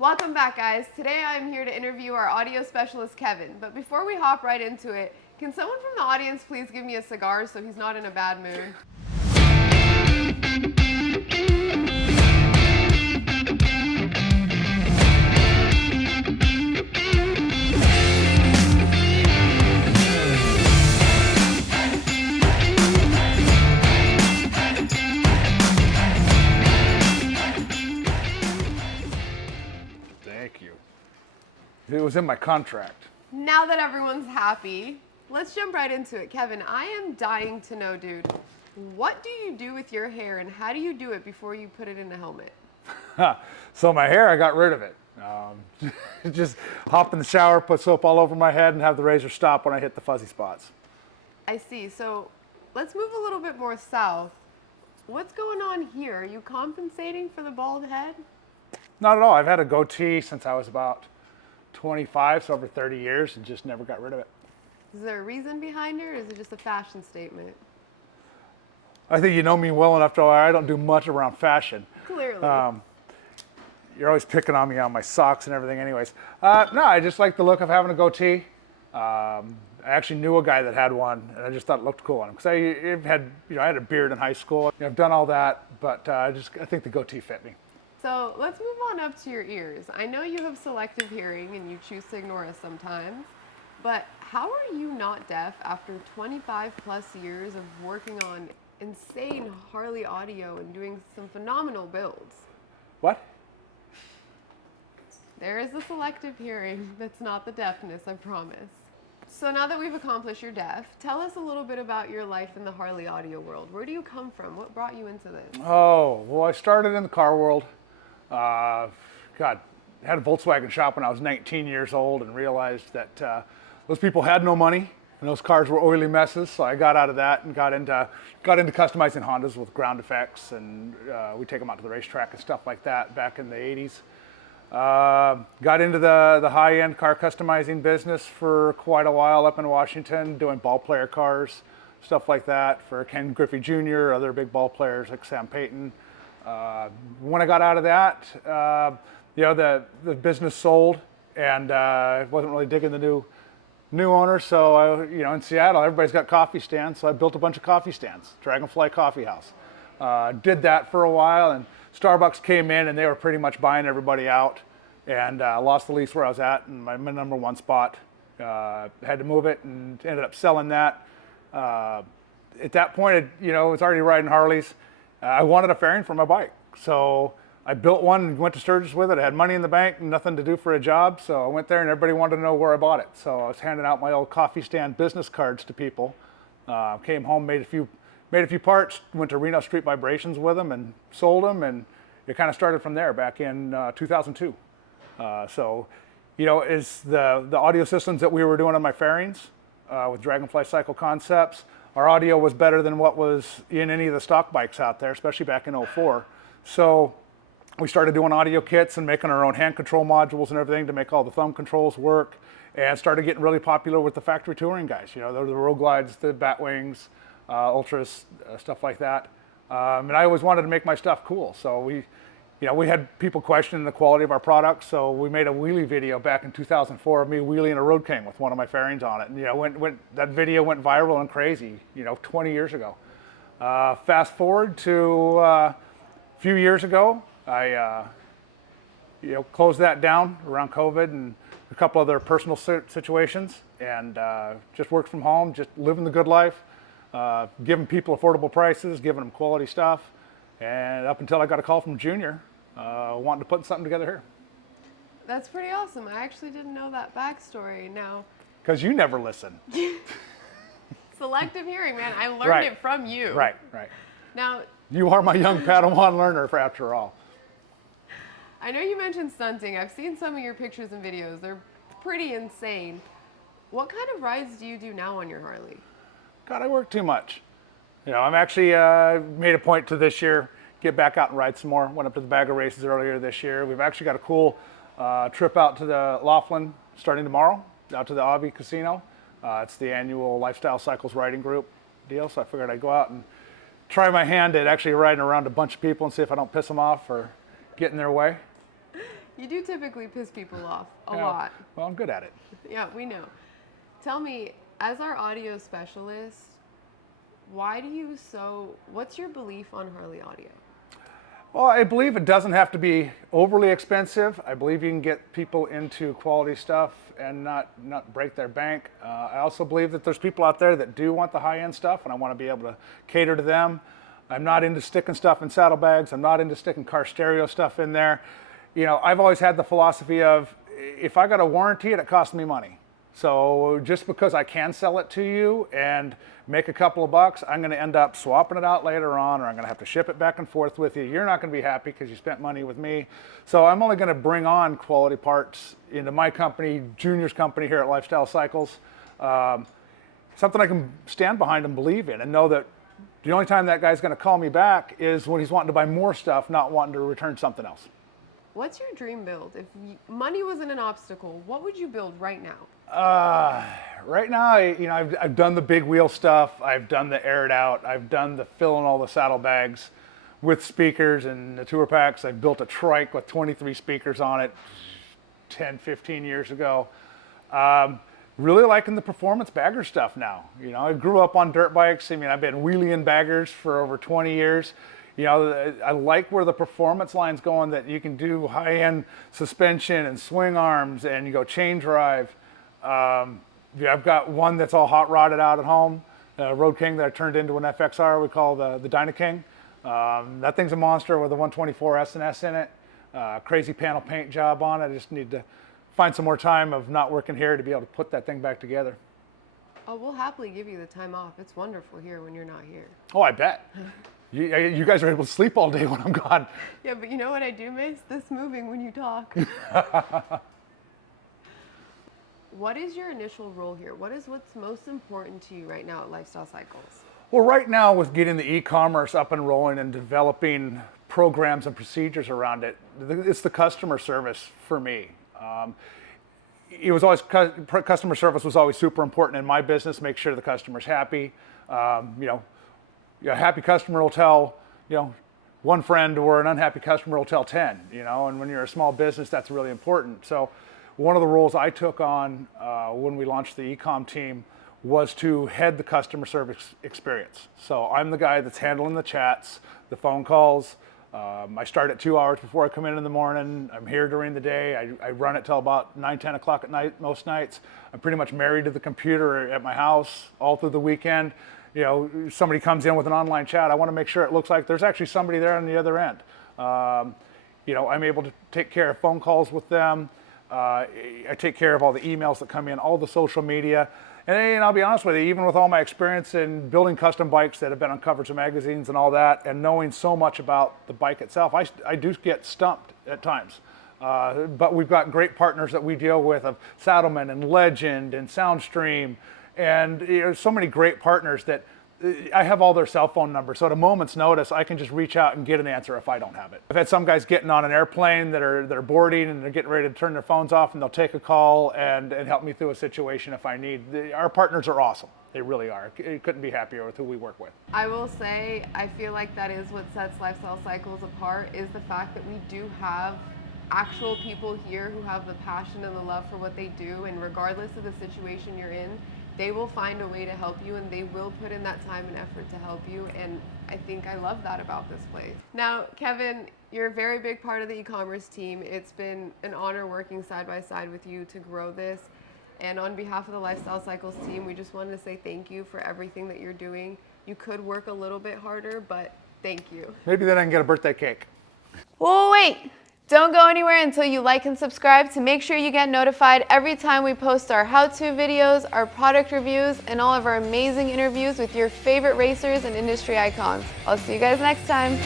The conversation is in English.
Welcome back, guys. Today I'm here to interview our audio specialist, Kevin. But before we hop right into it, can someone from the audience please give me a cigar so he's not in a bad mood? Thank you. It was in my contract. Now that everyone's happy, let's jump right into it. Kevin, I am dying to know, dude, what do you do with your hair and how do you do it before you put it in a helmet? So my hair, I got rid of it. Just hop in the shower, put soap all over my head, and have the razor stop when I hit the fuzzy spots. I see. So let's move a little bit more south. What's going on here? Are you compensating for the bald head? Not at all. I've had a goatee since I was about 25, so over 30 years, and just never got rid of it. Is there a reason behind it, or is it just a fashion statement? I think you know me well enough to know I don't do much around fashion. Clearly. You're always picking on me on my socks and everything anyways. No, I just like the look of having a goatee. I actually knew a guy that had one, and I just thought it looked cool on him. Because I had a beard in high school. I've done all that, but I think the goatee fit me. So let's move on up to your ears. I know you have selective hearing and you choose to ignore us sometimes, but how are you not deaf after 25 plus years of working on insane Harley audio and doing some phenomenal builds? What? There is the selective hearing. That's not the deafness, I promise. So now that we've accomplished you're deaf, tell us a little bit about your life in the Harley audio world. Where do you come from? What brought you into this? Oh, well, I started in the car world. I had a Volkswagen shop when I was 19 years old and realized that those people had no money and those cars were oily messes. So I got out of that and got into customizing Hondas with ground effects, and we take them out to the racetrack and stuff like that back in the 80s. Got into the high-end car customizing business for quite a while up in Washington, doing ball player cars, stuff like that for Ken Griffey Jr., other big ball players like Sam Payton. When I got out of that, the business sold, and I wasn't really digging the new owner. So in Seattle, everybody's got coffee stands, so I built a bunch of coffee stands, Dragonfly Coffee House. Did that for a while, and Starbucks came in, and they were pretty much buying everybody out, and lost the lease where I was at, and my number one spot. Had to move it, and ended up selling that. At that point, I was already riding Harleys. I wanted a fairing for my bike, so I built one and went to Sturgis with it. I had money in the bank, nothing to do for a job, so I went there and everybody wanted to know where I bought it. So I was handing out my old coffee stand business cards to people. Came home, made a few parts, went to Reno Street Vibrations with them and sold them, and it kind of started from there back in 2002. Is the audio systems that we were doing on my fairings with Dragonfly Cycle Concepts, our audio was better than what was in any of the stock bikes out there, especially back in 04. So we started doing audio kits and making our own hand control modules and everything to make all the thumb controls work, and started getting really popular with the factory touring guys. The Road Glides, the Batwings, Ultras, stuff like that. And I always wanted to make my stuff cool. So we had people questioning the quality of our products, so we made a wheelie video back in 2004 of me wheeling a Road King with one of my fairings on it. And that video went viral and crazy, 20 years ago. Fast forward to a few years ago, I closed that down around COVID and a couple other personal situations, and just worked from home, just living the good life, giving people affordable prices, giving them quality stuff. And up until I got a call from Junior, wanting to put something together here. That's pretty awesome. I actually didn't know that backstory. Now, because you never listen. Selective hearing, man. I learned it from you. Right. Now, you are my young Padawan learner, after all. I know you mentioned stunting. I've seen some of your pictures and videos. They're pretty insane. What kind of rides do you do now on your Harley? God, I work too much. I'm actually made a point to this year get back out and ride some more. Went up to the Bag of Races earlier this year. We've actually got a cool trip out to the Laughlin starting tomorrow, out to the Abbey Casino. It's the annual Lifestyle Cycles riding group deal, so I figured I'd go out and try my hand at actually riding around a bunch of people and see if I don't piss them off or get in their way. You do typically piss people off a Yeah, lot. well, I'm good at it. Yeah, we know. Tell me, as our audio specialist, what's your belief on Harley audio? Well, I believe it doesn't have to be overly expensive. I believe you can get people into quality stuff and not break their bank. I also believe that there's people out there that do want the high-end stuff, and I want to be able to cater to them. I'm not into sticking stuff in saddlebags. I'm not into sticking car stereo stuff in there. You know, I've always had the philosophy of, if I got a warranty it costs me money. So just because I can sell it to you and make a couple of bucks, I'm going to end up swapping it out later on, or I'm going to have to ship it back and forth with you. You're not going to be happy because you spent money with me. So I'm only going to bring on quality parts into my company, Junior's company here at Lifestyle Cycles. Something I can stand behind and believe in, and know that the only time that guy's going to call me back is when he's wanting to buy more stuff, not wanting to return something else. What's your dream build? If money wasn't an obstacle, what would you build right now? Right now, I've done the big wheel stuff. I've done the aired out. I've done the filling all the saddlebags with speakers and the tour packs. I've built a trike with 23 speakers on it 10, 15 years ago. Really liking the performance bagger stuff now. You know, I grew up on dirt bikes. I mean, I've been wheeling baggers for over 20 years. You know, I like where the performance line's going, that you can do high-end suspension and swing arms, and you go chain drive. I've got one that's all hot rodded out at home, Road King that I turned into an FXR we call the Dyna King. That thing's a monster with a 124 S&S in it. Crazy panel paint job on it. I just need to find some more time of not working here to be able to put that thing back together. Oh, we'll happily give you the time off. It's wonderful here when you're not here. Oh, I bet. You guys are able to sleep all day when I'm gone. Yeah, but you know what I do miss? This moving when you talk. What is your initial role here? What's most important to you right now at Lifestyle Cycles? Well, right now with getting the e-commerce up and rolling and developing programs and procedures around it, it's the customer service for me. It was always customer service was always super important in my business. Make sure the customer's happy. A happy customer will tell, one friend, or an unhappy customer will tell 10, and when you're a small business, that's really important. So one of the roles I took on when we launched the e-com team was to head the customer service experience. So I'm the guy that's handling the chats, the phone calls. I start at 2 hours before I come in the morning. I'm here during the day. I run it till about 9, 10 o'clock at night most nights. I'm pretty much married to the computer at my house all through the weekend. Somebody comes in with an online chat, I want to make sure it looks like there's actually somebody there on the other end. I'm able to take care of phone calls with them. I take care of all the emails that come in, all the social media. And I'll be honest with you, even with all my experience in building custom bikes that have been on covers of magazines and all that, and knowing so much about the bike itself, I do get stumped at times. But we've got great partners that we deal with, of Saddlemen and Legend and Soundstream, and so many great partners that I have all their cell phone numbers. So at a moment's notice, I can just reach out and get an answer if I don't have it. I've had some guys getting on an airplane that are boarding and they're getting ready to turn their phones off, and they'll take a call and help me through a situation if I need. Our partners are awesome. They really are. I couldn't be happier with who we work with. I will say, I feel like that is what sets Lifestyle Cycles apart, is the fact that we do have actual people here who have the passion and the love for what they do, and regardless of the situation you're in, they will find a way to help you, and they will put in that time and effort to help you. And I think I love that about this place. Now, Kevin, you're a very big part of the e-commerce team. It's been an honor working side by side with you to grow this. And on behalf of the Lifestyle Cycles team, we just wanted to say thank you for everything that you're doing. You could work a little bit harder, but thank you. Maybe then I can get a birthday cake. Oh, wait. Don't go anywhere until you like and subscribe to make sure you get notified every time we post our how-to videos, our product reviews, and all of our amazing interviews with your favorite racers and industry icons. I'll see you guys next time.